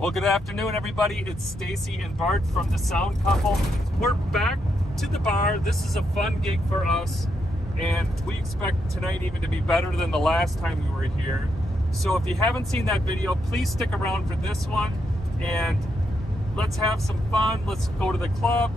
Well, good afternoon, everybody. It's Stacy and Bart from the Sound Couple. We're back to the bar. This is a fun gig for us, and we expect tonight even to be better than the last time we were here. So if you haven't seen that video, please stick around for this one, and let's have some fun. Let's go to the club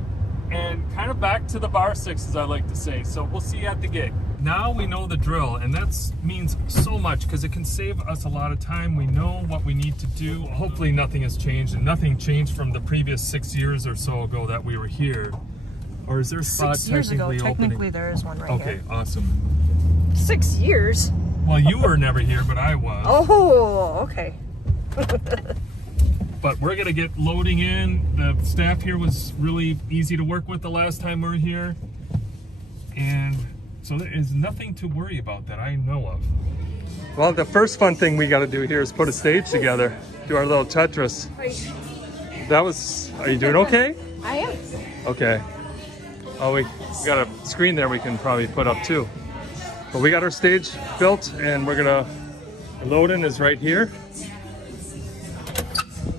and kind of back to the bar six, as I like to say. So we'll see you at the gig. Now we know the drill, and that means so much because it can save us a lot of time. We know what we need to do. Hopefully nothing has changed, and nothing changed from the previous 6 years or so ago that we were here. Or is there a spot 6 years ago, technically opening? technically there is one right here. Okay, awesome. 6 years? Well, you were never here, but I was. Oh, okay. But we're gonna get loading in. The staff here was really easy to work with the last time we were here. And so there is nothing to worry about that I know of. Well, the first fun thing we gotta do here is put a stage together. Do our little Tetris. Are you doing okay? I am. Okay. Oh, we got a screen there we can probably put up too. But we got our stage built, and we're gonna, the load-in is right here.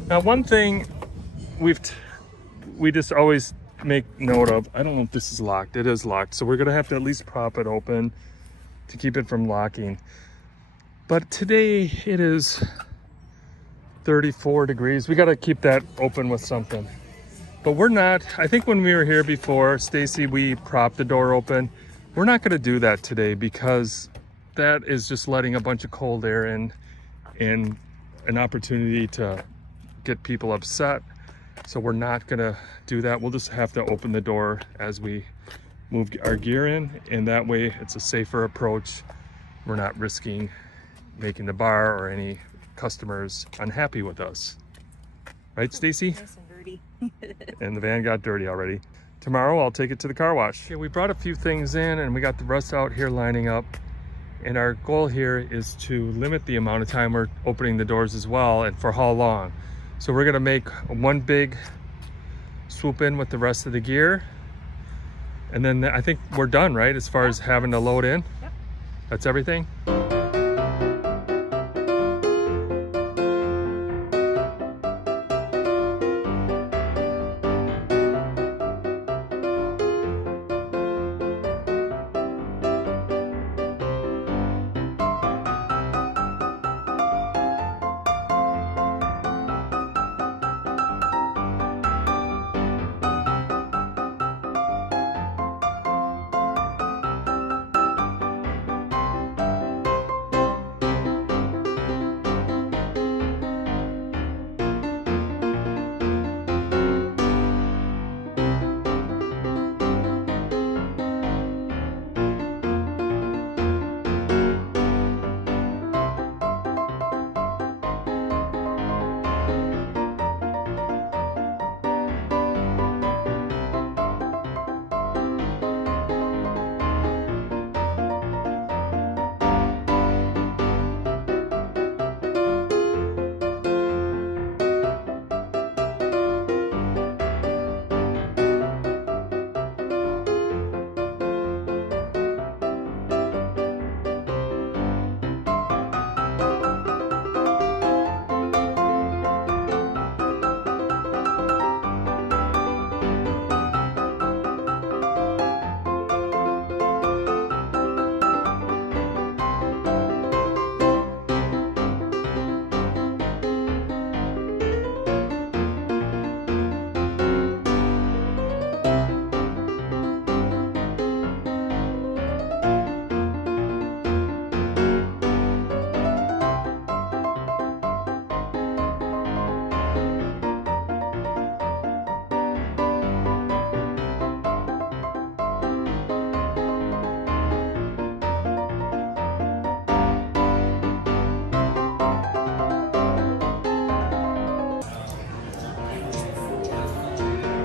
Now, one thing we just always make note of, I don't know if this is locked. It is locked, so we're gonna have to at least prop it open to keep it from locking. But today it is 34 degrees. We gotta keep that open with something. But we're not, I think when we were here before, Stacy, we propped the door open. We're not gonna do that today because that is just letting a bunch of cold air in and an opportunity to get people upset. So we're not gonna do that. We'll just have to open the door as we move our gear in, and that way it's a safer approach. We're not risking making the bar or any customers unhappy with us. Right, Stacy? Nice and dirty. And the van got dirty already. Tomorrow I'll take it to the car wash. Okay, we brought a few things in, and we got the rest out here lining up. And our goal here is to limit the amount of time we're opening the doors as well, and for how long. So we're gonna make one big swoop in with the rest of the gear. And then I think we're done, right? As far as having to load in? Yep. That's everything?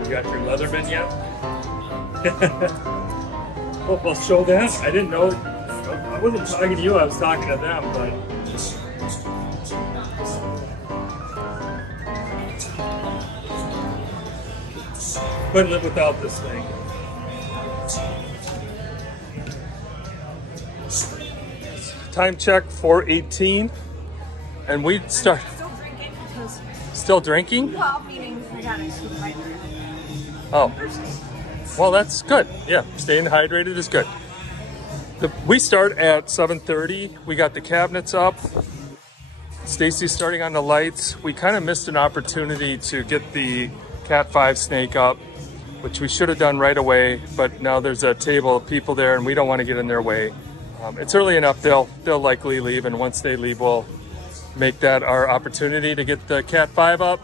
You got your Leatherman yet? Hope I'll show that. I didn't know. I wasn't talking to you, I was talking to them, but. Couldn't live without this thing. Time check 4:18, and we start. Still drinking? Well, meaning I gotta keep hydrated. Oh. Well, that's good. Yeah, staying hydrated is good. We start at 7:30. We got the cabinets up. Stacy's starting on the lights. We kind of missed an opportunity to get the Cat 5 snake up, which we should have done right away, but now there's a table of people there and we don't want to get in their way. It's early enough, they'll likely leave, and once they leave, we'll make that our opportunity to get the Cat 5 up.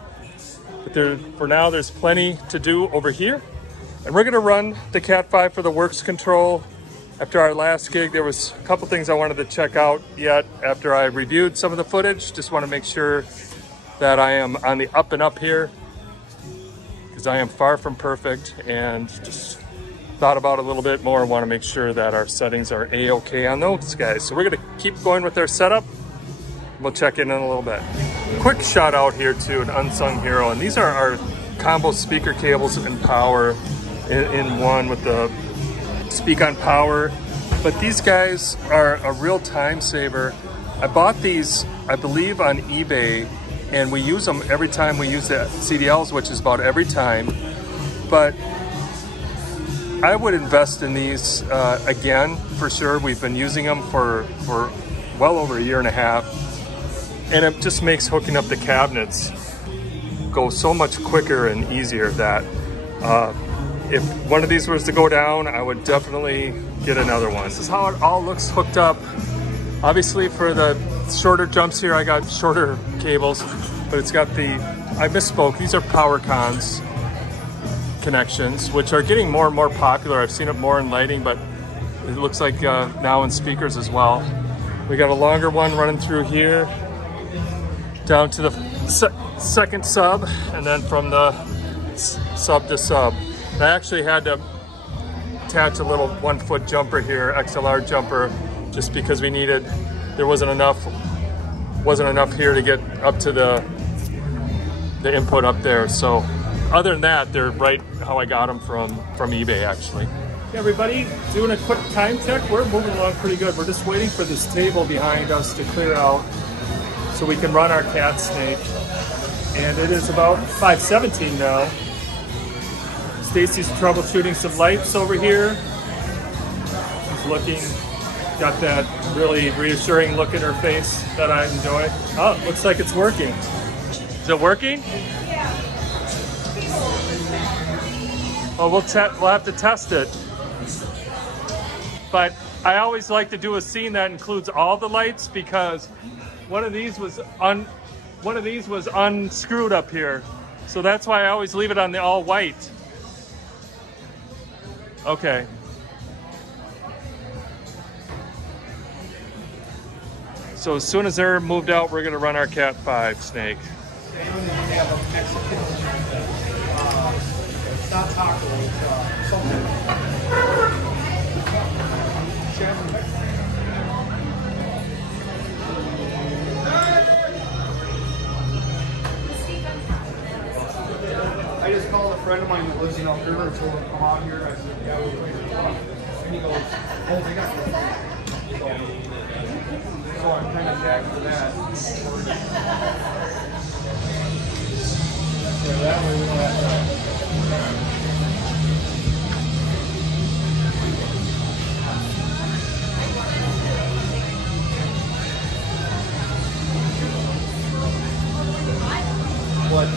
But for now, there's plenty to do over here. And we're gonna run the Cat 5 for the works control. After our last gig, there was a couple things I wanted to check out yet after I reviewed some of the footage. Just want to make sure that I am on the up and up here, because I am far from perfect, and just thought about it a little bit more. Want to make sure that our settings are a-okay on those guys. So we're gonna keep going with our setup. We'll check in a little bit. Quick shout out here to an unsung hero, and these are our combo speaker cables and power in one with the Speak on Power. But these guys are a real time saver. I bought these, I believe, on eBay, and we use them every time we use the CDLs, which is about every time. But I would invest in these again, for sure. We've been using them for well over a year and a half, and it just makes hooking up the cabinets go so much quicker and easier that if one of these was to go down, I would definitely get another one. This is how it all looks hooked up. Obviously, for the shorter jumps here, I got shorter cables, but it's got I misspoke, these are PowerCons connections, which are getting more and more popular. I've seen it more in lighting, but it looks like now in speakers as well. We got a longer one running through here, down to the second sub, and then from the sub to sub. I actually had to attach a little 1 foot jumper here, XLR jumper, just because there wasn't enough here to get up to the input up there. So other than that, they're right how I got them from eBay, actually. Hey everybody, doing a quick time check. We're moving along pretty good. We're just waiting for this table behind us to clear out so we can run our cat snake. And it is about 5:17 now. Stacy's troubleshooting some lights over here. She's looking, got that really reassuring look in her face that I enjoy. Oh, looks like it's working. Is it working? Yeah. Oh, we'll have to test it. But I always like to do a scene that includes all the lights, because one of these was unscrewed up here. So that's why I always leave it on the all white. Okay. So as soon as they're moved out, we're gonna run our Cat 5 snake. It's not taco, it's something. I just called a friend of mine who lives in Elk River and told him to come out here. I said, yeah, we'll play the talk. And he goes, oh, they got this. So I'm kind of tagged for that. So that way we don't have to. What?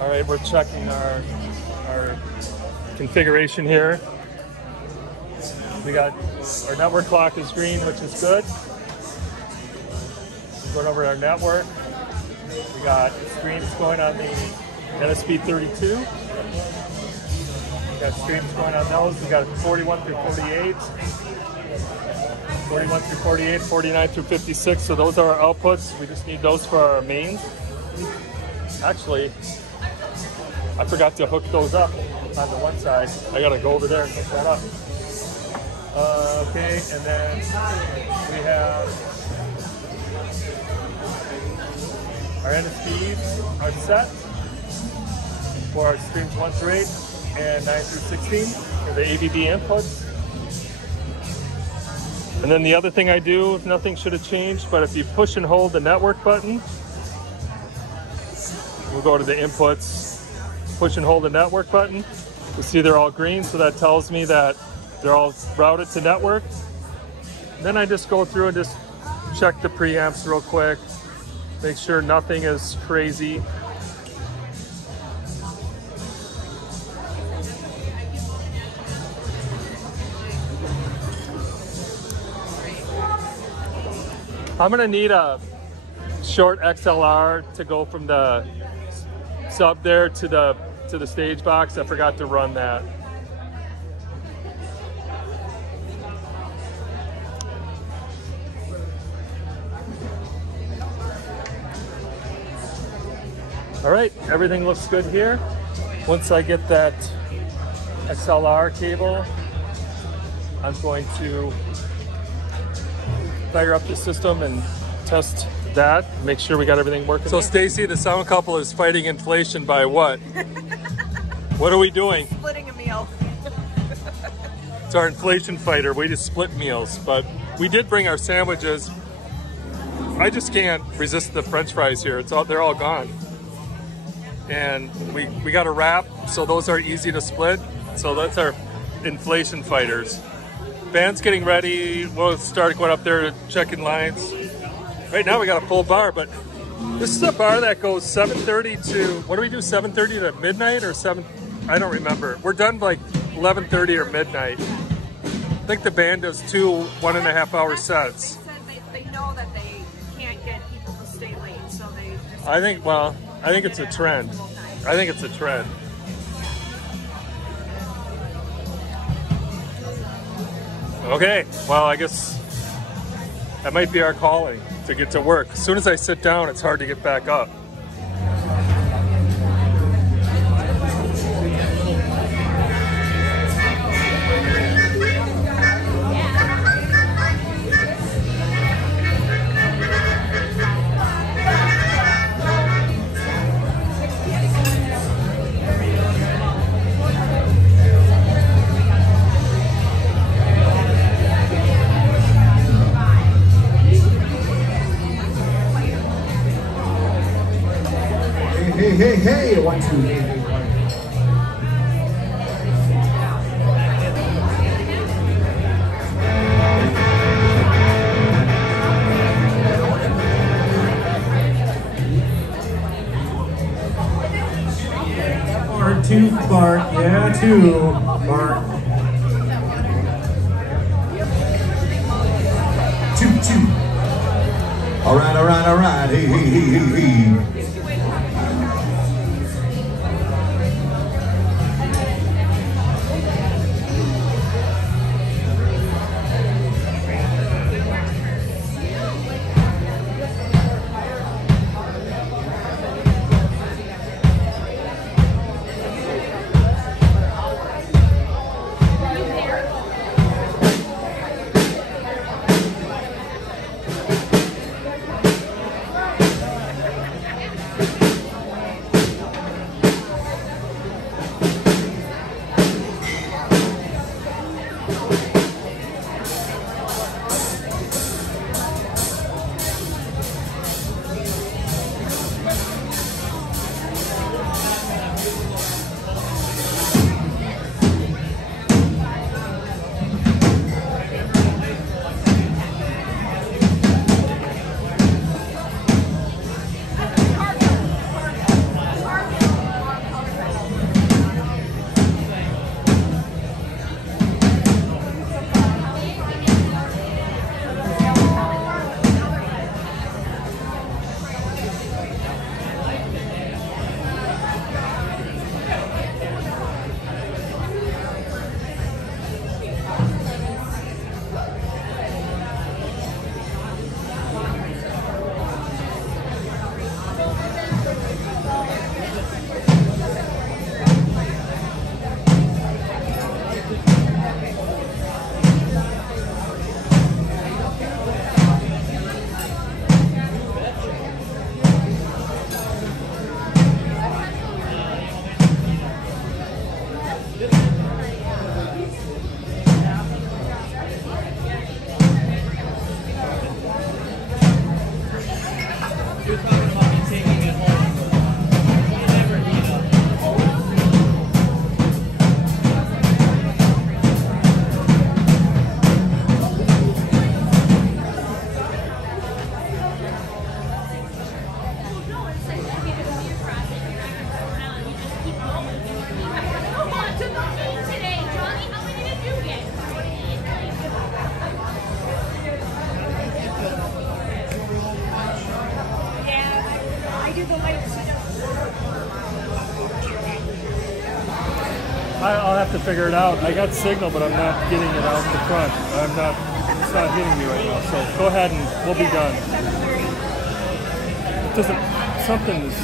All right, we're checking our configuration here. We got our network clock is green, which is good. We're going over our network. We got streams going on the NSP32. We got streams going on those. We got 41 through 48. 41 through 48, 49 through 56. So those are our outputs. We just need those for our mains. Actually, I forgot to hook those up on the one side. I gotta go over there and hook that up. Okay, and then we have our NSPs are set for our streams 1 through 8. and 9 through 16 are the ABB inputs. And then the other thing I do, nothing should have changed, but if you push and hold the network button, we'll go to the inputs, push and hold the network button. You see they're all green, so that tells me that they're all routed to network. Then I just go through and just check the preamps real quick, make sure nothing is crazy. I'm gonna need a short XLR to go from the sub there to the stage box. I forgot to run that. All right, everything looks good here. Once I get that XLR cable, I'm going to fire up the system and test that, make sure we got everything working. So Stacy, the sound couple is fighting inflation by what? What are we doing? Splitting a meal. It's our inflation fighter. We just split meals, but we did bring our sandwiches. I just can't resist the French fries here. They're all gone. And we got a wrap, so those are easy to split. So that's our inflation fighters. Band's getting ready. We'll start going up there to check in lines. Right now we got a full bar, but this is a bar that goes 7:30 to, what do we do, 7:30 to midnight or 7? I don't remember. We're done like 11:30 or midnight. I think the band does 2 1.5-hour sets. They said they know that they can't get people to stay late, so they just... I think it's a trend. I think it's a trend. Okay, well, I guess that might be our calling to get to work. As soon as I sit down, it's hard to get back up. Hey, 1, 2, 3. Bart, 2, Bart, yeah, 2, Bart. 2, 2. All right, hey. I'll have to figure it out. I got signal, but I'm not getting it out the front. It's not hitting me right now. So go ahead and we'll be done. It doesn't, something is,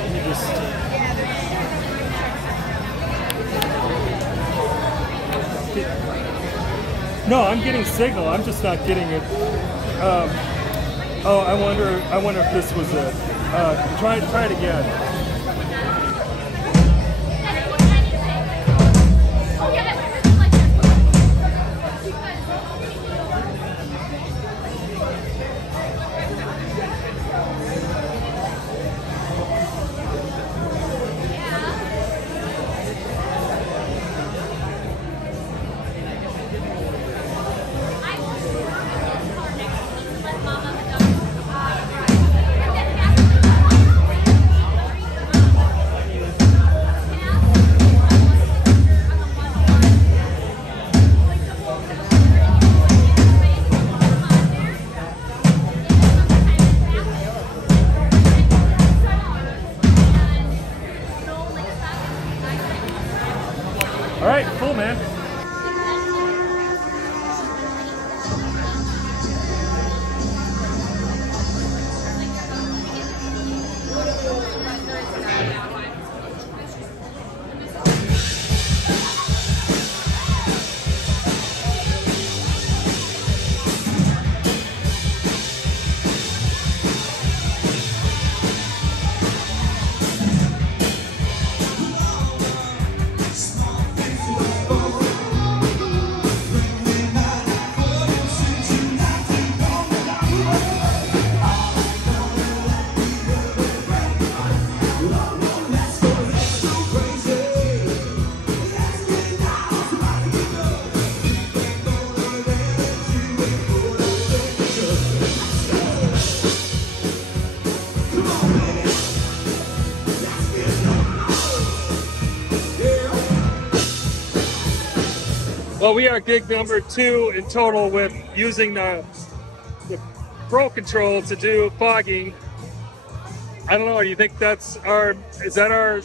let me just, no, I'm getting signal. I'm just not getting it. Oh, I wonder if this was it. Try it again. All right, cool, man. Well, we are gig number 2 in total with using the Pro Control to do fogging. I don't know, do you think is that our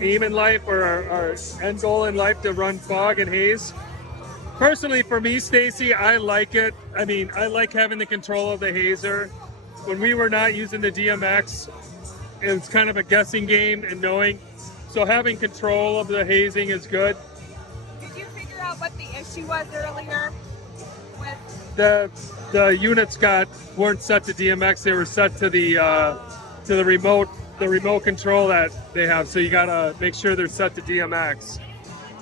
aim in life, or our end goal in life, to run fog and haze? Personally, for me, Stacy, I like it. I mean, I like having the control of the hazer. When we were not using the DMX, it was kind of a guessing game and knowing. So having control of the hazing is good. What the issue was earlier with the units weren't set to DMX, they were set to the remote control that they have, so you gotta make sure they're set to DMX.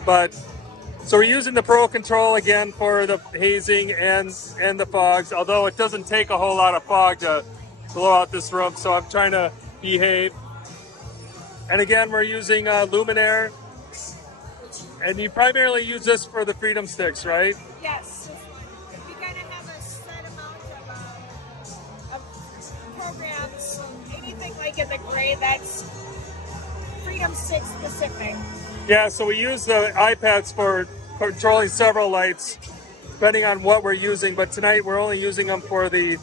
But so we're using the Pro Control again for the hazing and the fogs, although it doesn't take a whole lot of fog to blow out this room, so I'm trying to behave. And again, we're using Luminaire. And you primarily use this for the Freedom Sticks, right? Yes. We kind of have a set amount of programs. Anything like in the gray, that's Freedom Stick specific. Yeah, so we use the iPads for controlling several lights, depending on what we're using. But tonight we're only using them for the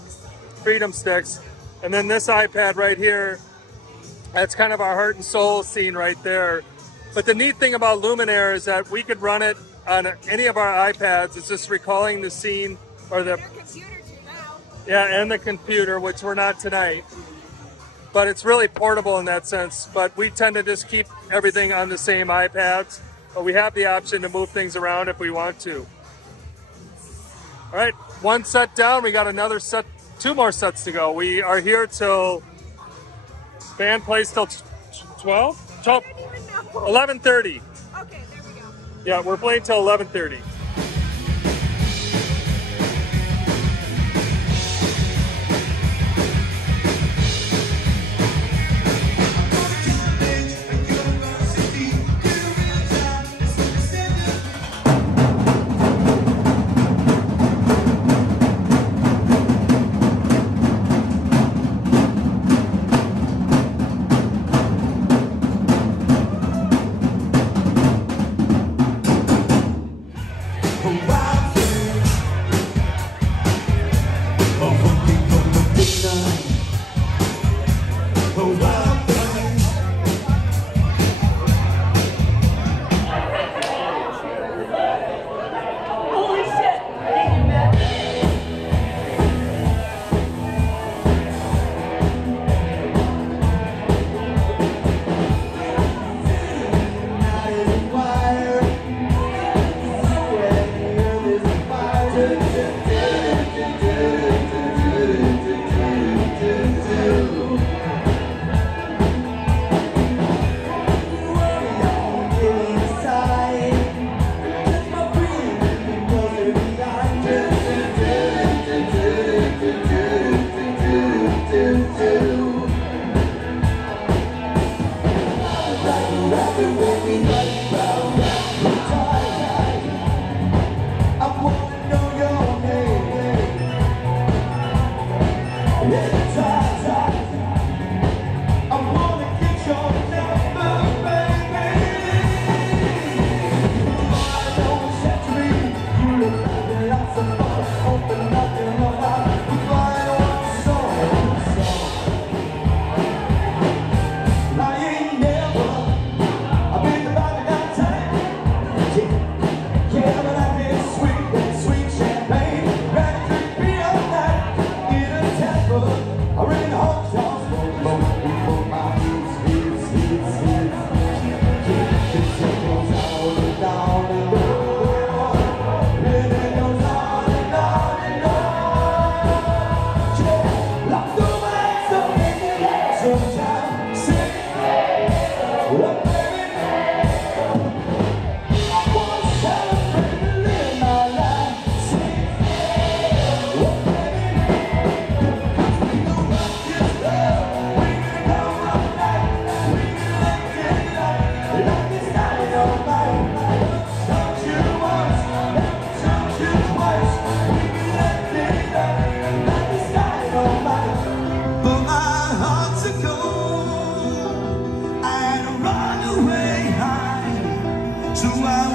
Freedom Sticks. And then this iPad right here, that's kind of our heart and soul scene right there. But the neat thing about Luminaire is that we could run it on any of our iPads. It's just recalling the scene, or the computer too now. Yeah, and the computer, which we're not tonight. But it's really portable in that sense. But we tend to just keep everything on the same iPads. But we have the option to move things around if we want to. All right, 1 set down. We got another set, 2 more sets to go. We are here till band plays till 12? 11:30. Okay, there we go. Yeah, we're playing till 11:30. Holy shit! Thank you, man.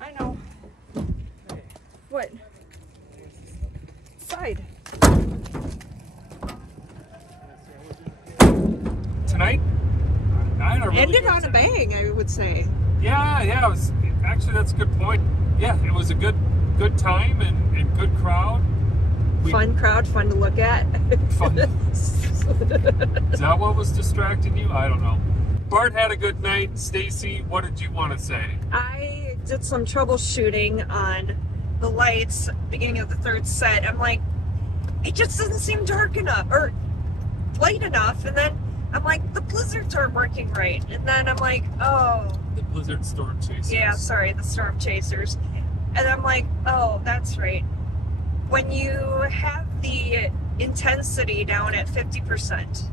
I know. What? Side. Tonight, I don't really Ended on a bang, I would say. Yeah, it was actually, that's a good point. Yeah, it was a good time and good crowd. Fun crowd, fun to look at. Fun. Is that what was distracting you? I don't know. Bart had a good night. Stacy, what did you want to say? I did some troubleshooting on the lights beginning of the third set. I'm like, it just doesn't seem dark enough or light enough. And then I'm like, the blizzards aren't working right. And then I'm like, oh. The Blizzard Storm Chasers. Yeah, sorry, the Storm Chasers. And I'm like, oh, that's right. When you have the intensity down at 50%,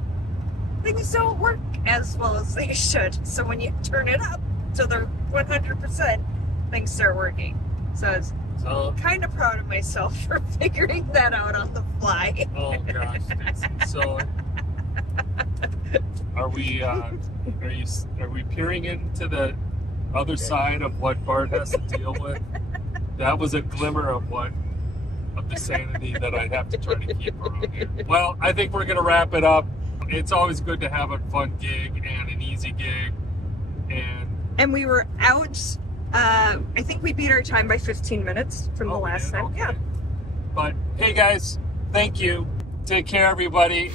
things don't work as well as they should. So when you turn it up to the 100%, things start working. So I was kind of proud of myself for figuring that out on the fly. Oh gosh. So are we peering into the other side of what Bart has to deal with? That was a glimmer of the sanity that I have to try to keep around here. Well, I think we're gonna wrap it up. It's always good to have a fun gig and an easy gig, and we were out. I think we beat our time by 15 minutes from the last time. Okay. Yeah. But hey guys, thank you. Take care, everybody.